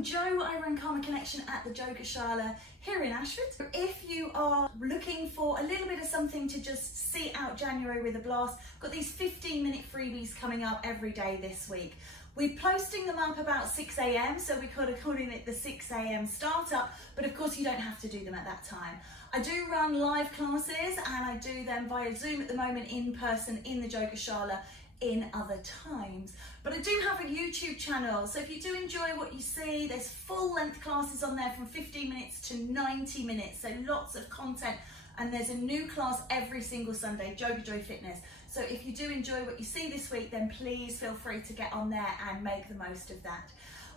I'm Jo. I run Karma Connection at the Yogashala here in Ashford. If you are looking for a little bit of something to just see out January with a blast, I've got these 15-minute freebies coming up every day this week. We're posting them up about 6 a.m, so we could have called it the 6 a.m. startup, but of course you don't have to do them at that time. I do run live classes and I do them via Zoom at the moment, in person in the Yogashala in other times. But I do have a YouTube channel, so if you do enjoy what you see, there's full length classes on there from 15 minutes to 90 minutes, so lots of content, and there's a new class every single Sunday, Yoga Joy Fitness. So if you do enjoy what you see this week, then please feel free to get on there and make the most of that.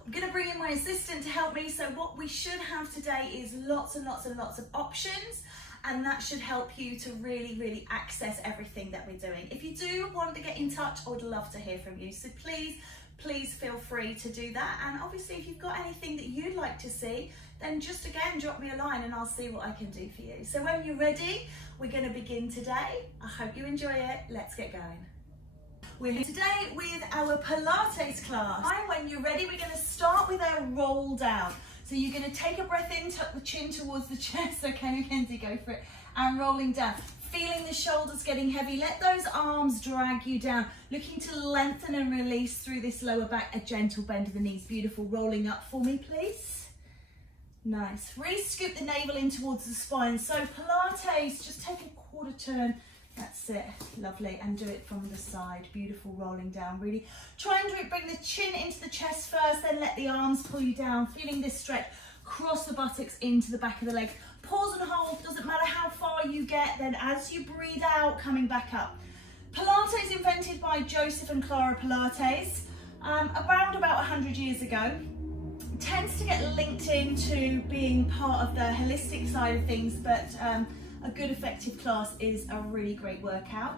I'm going to bring in my assistant to help me, so what we should have today is lots and lots and lots of options, and that should help you to really access everything that we're doing. If you do want to get in touch, I would love to hear from you, so please feel free to do that. And obviously if you've got anything that you'd like to see, then just again drop me a line and I'll see what I can do for you. So when you're ready, we're going to begin today. I hope you enjoy it. Let's get going. We're here today with our Pilates class. When you're ready, we're going to start with our roll down. So you're going to take a breath in, tuck the chin towards the chest. Okay, Mackenzie, go for it. And rolling down. Feeling the shoulders getting heavy. Let those arms drag you down. Looking to lengthen and release through this lower back. A gentle bend of the knees. Beautiful. Rolling up for me, please. Nice. Re-scoop the navel in towards the spine. So Pilates, just take a quarter turn. That's it, lovely, and do it from the side. Beautiful, rolling down, really. Try and bring the chin into the chest first, then let the arms pull you down. Feeling this stretch, cross the buttocks into the back of the leg. Pause and hold, doesn't matter how far you get, then as you breathe out, coming back up. Pilates invented by Joseph and Clara Pilates around about 100 years ago. Tends to get linked into being part of the holistic side of things, but a good effective class is a really great workout.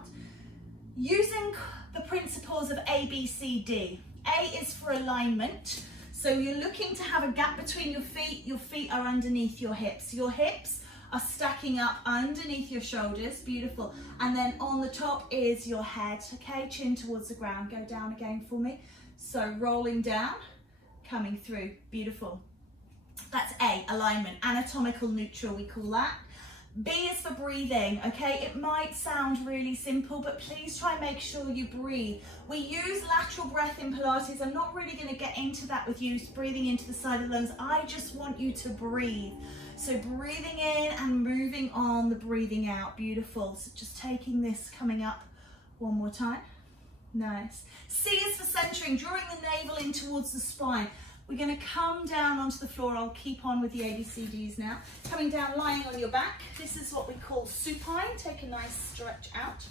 Using the principles of A, B, C, D. A is for alignment. So you're looking to have a gap between your feet are underneath your hips. Your hips are stacking up underneath your shoulders, beautiful. And then on the top is your head, okay? Chin towards the ground, go down again for me. So rolling down, coming through, beautiful. That's A, alignment, anatomical neutral we call that. B is for breathing, okay? It might sound really simple, but please try and make sure you breathe. We use lateral breath in Pilates. I'm not really going to get into that with you, breathing into the side of the lungs. I just want you to breathe. So breathing in and moving on, the breathing out, beautiful. So just taking this, coming up one more time. Nice. C is for centering, drawing the navel in towards the spine. We're going to come down onto the floor. I'll keep on with the ABCDs now. Coming down, lying on your back. This is what we call supine. Take a nice stretch out.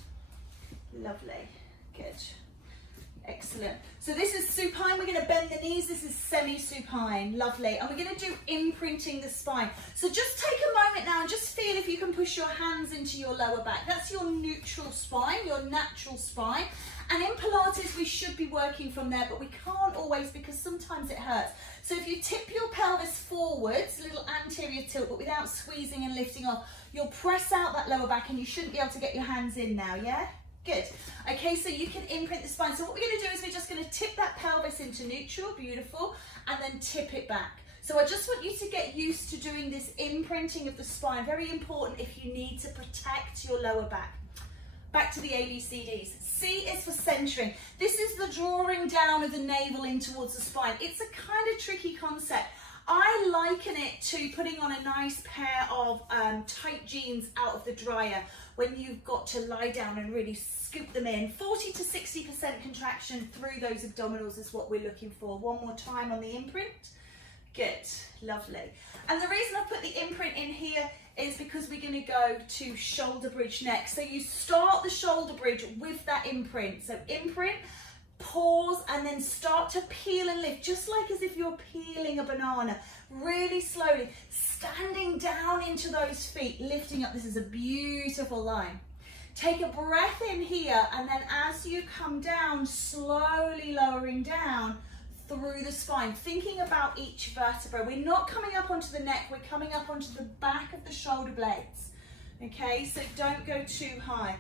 Lovely. Good. Excellent. So this is supine. We're going to bend the knees. This is semi-supine. Lovely. And we're going to do imprinting the spine. So just take a moment now and just feel if you can push your hands into your lower back. That's your neutral spine, your natural spine. And in Pilates, we should be working from there, but we can't always because sometimes it hurts. So if you tip your pelvis forwards, a little anterior tilt, but without squeezing and lifting off, you'll press out that lower back and you shouldn't be able to get your hands in now, yeah? Good. Okay, so you can imprint the spine. So what we're going to do is we're just going to tip that pelvis into neutral, beautiful, and then tip it back. So I just want you to get used to doing this imprinting of the spine. Very important if you need to protect your lower back. Back to the ABCDs. C is for centering. This is the drawing down of the navel in towards the spine. It's a kind of tricky concept. I liken it to putting on a nice pair of tight jeans out of the dryer when you've got to lie down and really scoop them in. 40 to 60% contraction through those abdominals is what we're looking for. One more time on the imprint. Good, lovely. And the reason I put the imprint in here is because we're going to go to shoulder bridge next. So you start the shoulder bridge with that imprint. So imprint, pause, and then start to peel and lift, just like as if you're peeling a banana, really slowly, standing down into those feet, lifting up. This is a beautiful line. Take a breath in here, and then as you come down, slowly lowering down through the spine, thinking about each vertebra. We're not coming up onto the neck, we're coming up onto the back of the shoulder blades. Okay, so don't go too high.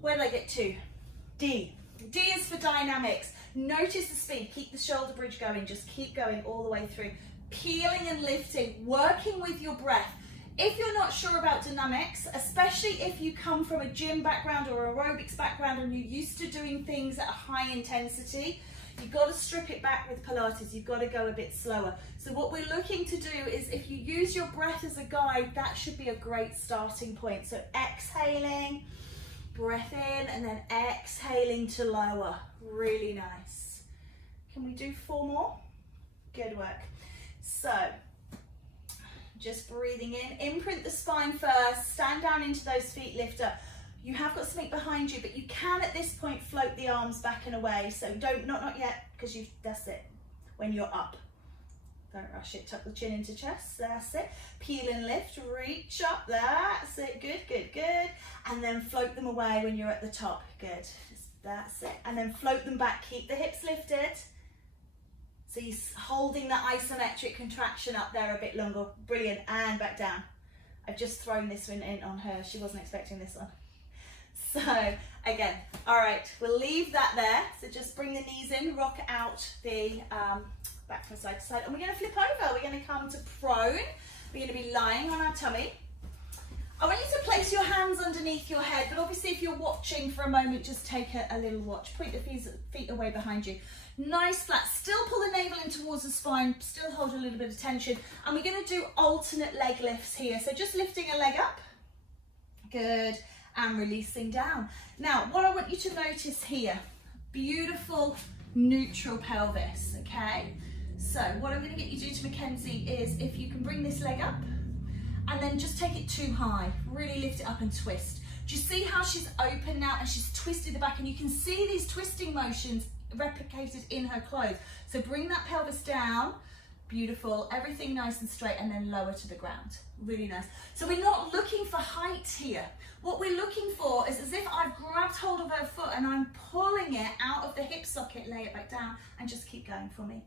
Where did I get to? D. D is for dynamics. Notice the speed, keep the shoulder bridge going, just keep going all the way through. Peeling and lifting, working with your breath. If you're not sure about dynamics, especially if you come from a gym background or aerobics background and you're used to doing things at a high intensity, you've got to strip it back with Pilates. You've got to go a bit slower. So what we're looking to do is, if you use your breath as a guide, that should be a great starting point. So exhaling, breath in, and then exhaling to lower. Really nice. Can we do 4 more? Good work. So just breathing in, imprint the spine first, stand down into those feet, lift up. You have got something behind you, but you can at this point float the arms back and away. So don't, not yet, because that's it. When you're up, don't rush it. Tuck the chin into chest, that's it. Peel and lift, reach up, that's it. Good, good, good. And then float them away when you're at the top. Good, that's it. And then float them back, keep the hips lifted. So you're holding that isometric contraction up there a bit longer. Brilliant, and back down. I've just thrown this one in on her. She wasn't expecting this one. So again, all right, we'll leave that there. So just bring the knees in, rock out the back from side to side. And we're gonna flip over. We're gonna come to prone. We're gonna be lying on our tummy. I want you to place your hands underneath your head, but obviously if you're watching for a moment, just take a little watch. Point the feet away behind you. Nice flat, still pull the navel in towards the spine, still hold a little bit of tension. And we're gonna do alternate leg lifts here. So just lifting a leg up, good, and releasing down. Now, what I want you to notice here, beautiful neutral pelvis, okay? So what I'm gonna get you to do to Mackenzie is, if you can bring this leg up, and then just take it too high, really lift it up and twist. Do you see how she's open now and she's twisted the back, and you can see these twisting motions replicated in her clothes. So bring that pelvis down, beautiful, everything nice and straight, and then lower to the ground. Really nice. So we're not looking for height here. What we're looking for is as if I've grabbed hold of her foot and I'm pulling it out of the hip socket, lay it back down, and just keep going for me.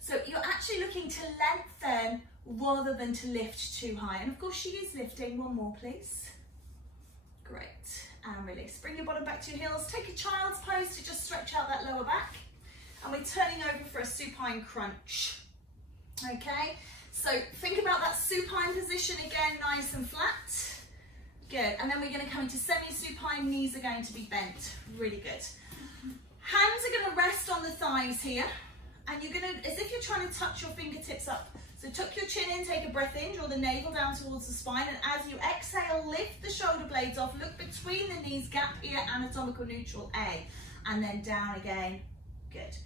So you're actually looking to lengthen rather than to lift too high. And of course she is lifting. One more, please. Great, and release. Bring your bottom back to your heels. Take a child's pose to just stretch out that lower back. And we're turning over for a supine crunch. Okay, so think about that supine position again, nice and flat. Good, and then we're gonna come into semi-supine, knees are going to be bent. Really good. Hands are gonna rest on the thighs here. And you're gonna, as if you're trying to touch your fingertips up. So tuck your chin in, take a breath in, draw the navel down towards the spine, and as you exhale, lift the shoulder blades off, look between the knees, gap here, anatomical neutral A, and then down again. Good.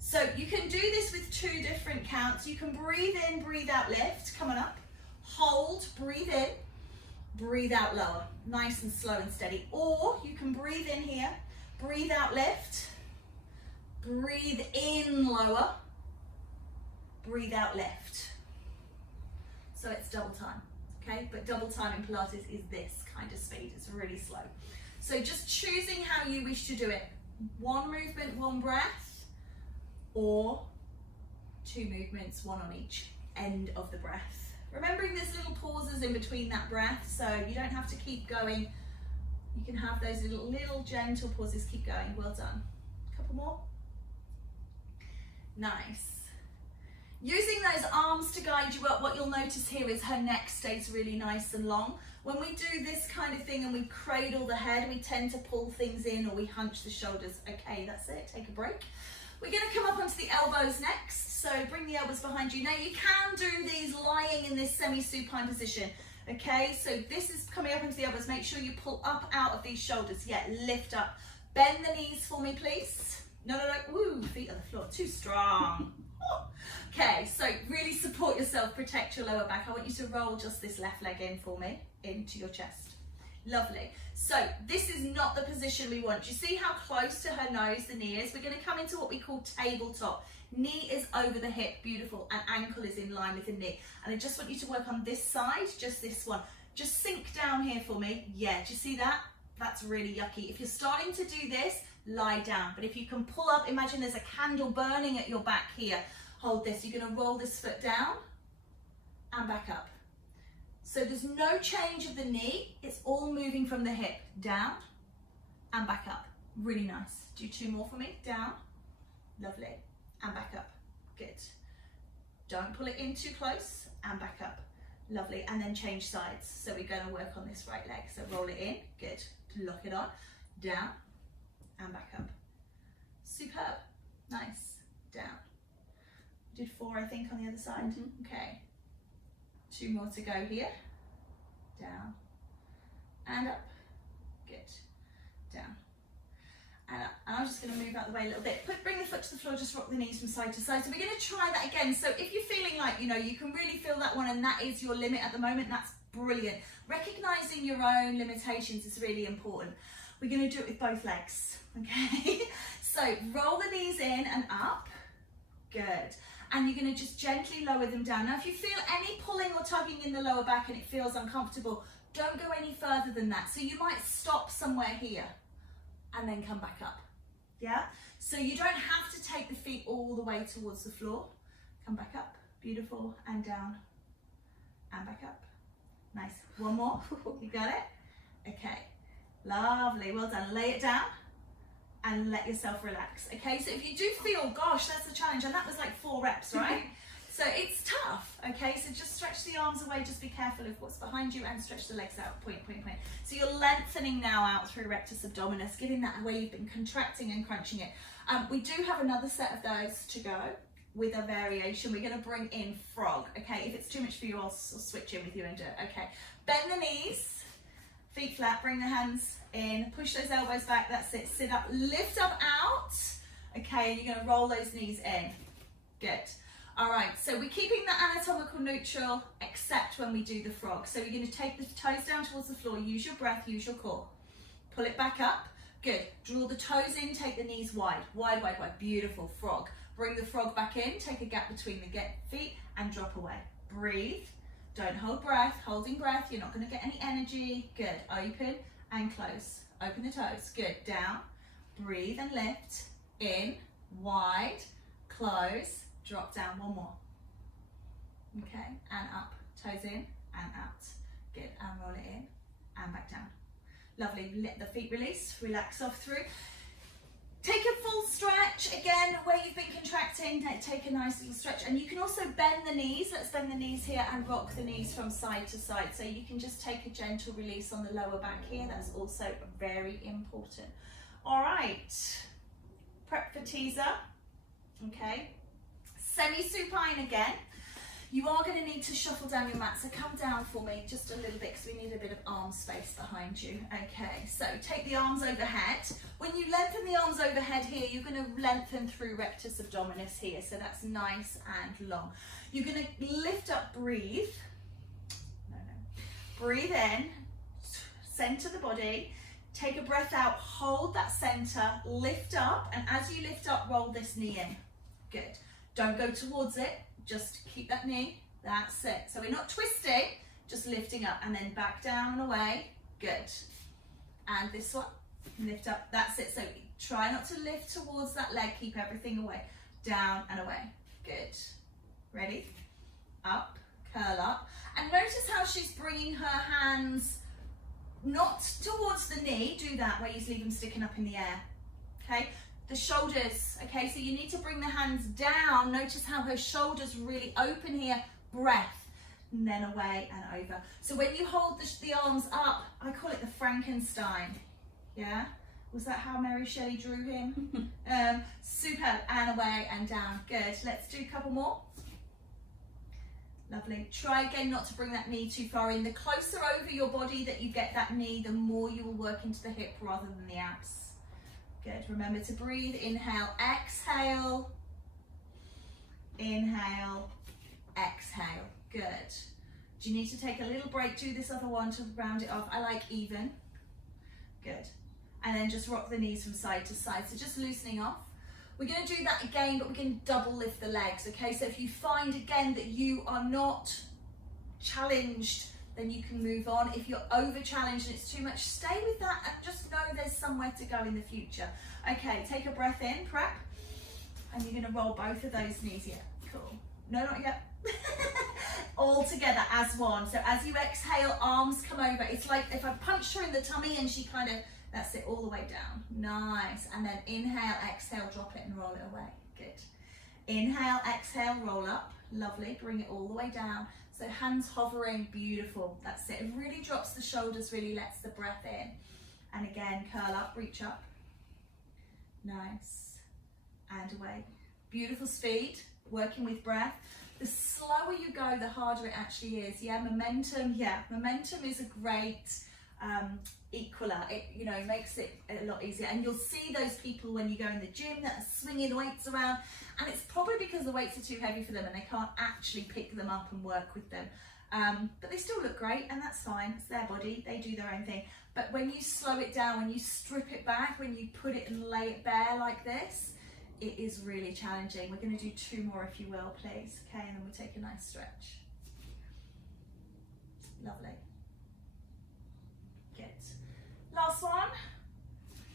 So you can do this with 2 different counts. You can breathe in, breathe out, lift, coming up, hold, breathe in, breathe out, lower, nice and slow and steady. Or you can breathe in here, breathe out, lift, breathe in, lower, breathe out, lift. So it's double time, okay? But double time in Pilates is this kind of speed. It's really slow. So just choosing how you wish to do it. 1 movement, 1 breath, or 2 movements, 1 on each end of the breath. Remembering there's little pauses in between that breath, so you don't have to keep going. You can have those little gentle pauses. Keep going. Well done. A couple more. Nice. Using those arms to guide you up, what you'll notice here is her neck stays really nice and long. When we do this kind of thing and we cradle the head, we tend to pull things in or we hunch the shoulders. Okay, that's it, take a break. We're gonna come up onto the elbows next. So bring the elbows behind you. Now you can do these lying in this semi-supine position. Okay, so this is coming up into the elbows. Make sure you pull up out of these shoulders. Yeah, lift up. Bend the knees for me, please. No, ooh, feet on the floor, too strong. Okay, so really support yourself, protect your lower back. I want you to roll just this left leg in for me, into your chest. Lovely. So this is not the position we want. You see how close to her nose the knee is? We're going to come into what we call tabletop. Knee is over the hip, beautiful, and ankle is in line with the knee. And I just want you to work on this side, just this one. Just sink down here for me. Yeah, do you see that? That's really yucky. If you're starting to do this, lie down. But if you can pull up, imagine there's a candle burning at your back here. Hold this. You're going to roll this foot down and back up. So there's no change of the knee. It's all moving from the hip down and back up. Really nice. Do 2 more for me. Down, lovely, and back up, good. Don't pull it in too close, and back up, lovely, and then change sides. So we're going to work on this right leg. So roll it in, good, lock it on, down, and back up. Superb, nice, down. Did 4, I think, on the other side. Okay, 2 more to go here, down, and up, good, down, and up. And I'm just going to move out the way a little bit. Bring the foot to the floor, just rock the knees from side to side. So we're going to try that again. So if you're feeling like, you know, you can really feel that one and that is your limit at the moment, that's brilliant. Recognizing your own limitations is really important. We're going to do it with both legs, okay? So roll the knees in and up, good. And you're going to just gently lower them down. Now if you feel any pulling or tugging in the lower back and it feels uncomfortable, don't go any further than that. So you might stop somewhere here and then come back up, yeah? So you don't have to take the feet all the way towards the floor. Come back up, beautiful, and down, and back up. Nice, one more, you got it? Okay, lovely, well done. Lay it down and let yourself relax, okay? So if you do feel, gosh, that's a challenge, and that was like 4 reps, right? So it's tough, okay? So just stretch the arms away, just be careful of what's behind you, and stretch the legs out, point, point, point. So you're lengthening now out through rectus abdominis, getting that where you've been contracting and crunching it. We do have another set of those to go with a variation. We're gonna bring in frog, okay? If it's too much for you, I'll switch in with you and do it, okay? Bend the knees, feet flat, bring the hands in, push those elbows back, that's it. Sit up, lift up out, okay? And you're gonna roll those knees in, good. All right, so we're keeping the anatomical neutral except when we do the frog. So you're going to take the toes down towards the floor, use your breath, use your core. Pull it back up, good. Draw the toes in, take the knees wide, wide, wide, wide. Beautiful, frog. Bring the frog back in, take a gap between the feet and drop away. Breathe, don't hold breath, holding breath, you're not going to get any energy. Good, open and close. Open the toes, good. Down, breathe and lift, in, wide, close, drop down, one more. Okay, and up, toes in and out. Good, and roll it in and back down. Lovely, let the feet release, relax off through. Take a full stretch, again, where you've been contracting, take a nice little stretch. And you can also bend the knees, let's bend the knees here and rock the knees from side to side. So you can just take a gentle release on the lower back here, that's also very important. All right, prep for teaser, okay. Semi-supine again. You are going to need to shuffle down your mat, so come down for me just a little bit because we need a bit of arm space behind you. Okay, so take the arms overhead. When you lengthen the arms overhead here, you're going to lengthen through rectus abdominis here, so that's nice and long. You're going to lift up, breathe. Breathe in, center the body, take a breath out, hold that center, lift up, and as you lift up, roll this knee in. Good. Don't go towards it, just keep that knee, that's it. So we're not twisting, just lifting up and then back down and away, good. And this one, lift up, that's it. So try not to lift towards that leg, keep everything away, down and away, good. Ready? Up, curl up. And notice how she's bringing her hands not towards the knee, do that where you leave them sticking up in the air, okay? The shoulders, okay, so you need to bring the hands down. Notice how her shoulders really open here, breath, and then away and over. So when you hold the arms up, I call it the Frankenstein, yeah? Was that how Mary Shelley drew him? Superb, and away and down, good. Let's do a couple more. Lovely. Try again not to bring that knee too far in. The closer over your body that you get that knee, the more you will work into the hip rather than the abs. Good, remember to breathe, inhale, exhale, inhale, exhale, good. Do you need to take a little break? Do this other one to round it off. I like even, good. And then just rock the knees from side to side, so just loosening off. We're going to do that again, but we're going to double lift the legs, okay? So if you find again that you are not challenged, then you can move on. If you're over challenged and it's too much, stay with that and just know there's somewhere to go in the future. Okay, take a breath in, prep, and you're gonna roll both of those knees. Yeah, cool. No, not yet. All together as one. So as you exhale, arms come over. It's like if I punched her in the tummy and she kind of, that's it, all the way down. Nice. And then inhale, exhale, drop it and roll it away. Good. Inhale, exhale, roll up. Lovely. Bring it all the way down. So hands hovering, beautiful. That's it. It really drops the shoulders, really lets the breath in. And again, curl up, reach up. Nice. And away. Beautiful speed, working with breath. The slower you go, the harder it actually is. Yeah, momentum is a great equaler. It, you know, makes it a lot easier. And you'll see those people when you go in the gym that are swinging weights around, and it's probably because the weights are too heavy for them and they can't actually pick them up and work with them. But they still look great, and that's fine. It's their body, they do their own thing. But when you slow it down, when you strip it back, when you put it and lay it bare like this, it is really challenging. We're going to do 2 more if you will, please. Okay, and then we'll take a nice stretch. Lovely. Good. Last one.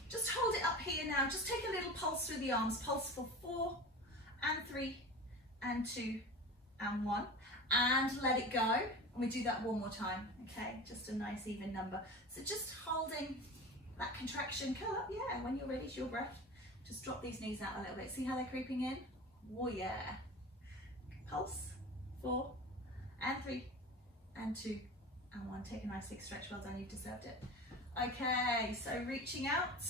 Just hold it up here now. Just take a little pulse through the arms. Pulse for 4 and 3 and 2 and 1. And let it go. And we do that one more time. Okay, just a nice even number. So just holding that contraction. Curl up, yeah. When you're ready to your breath, just drop these knees out a little bit. See how they're creeping in? Oh yeah. Pulse, 4 and 3 and 2 and 1. Take a nice big stretch. Well done, you've deserved it. Okay, so reaching out,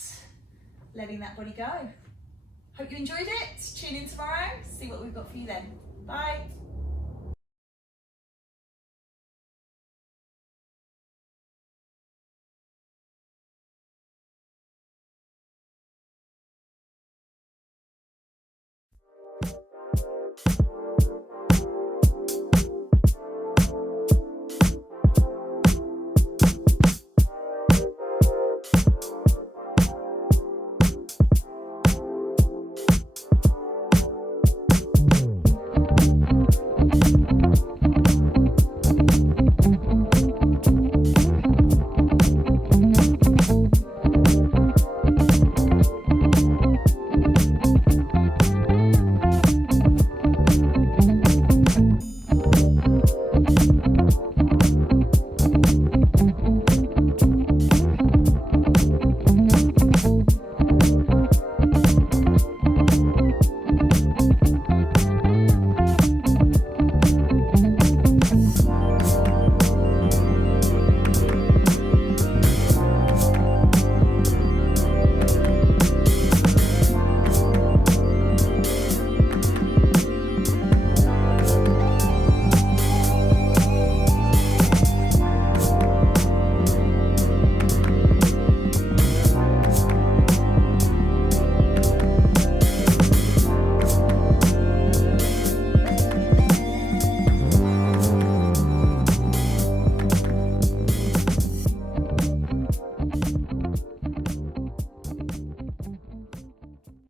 letting that body go. Hope you enjoyed it. Tune in tomorrow, see what we've got for you then. Bye.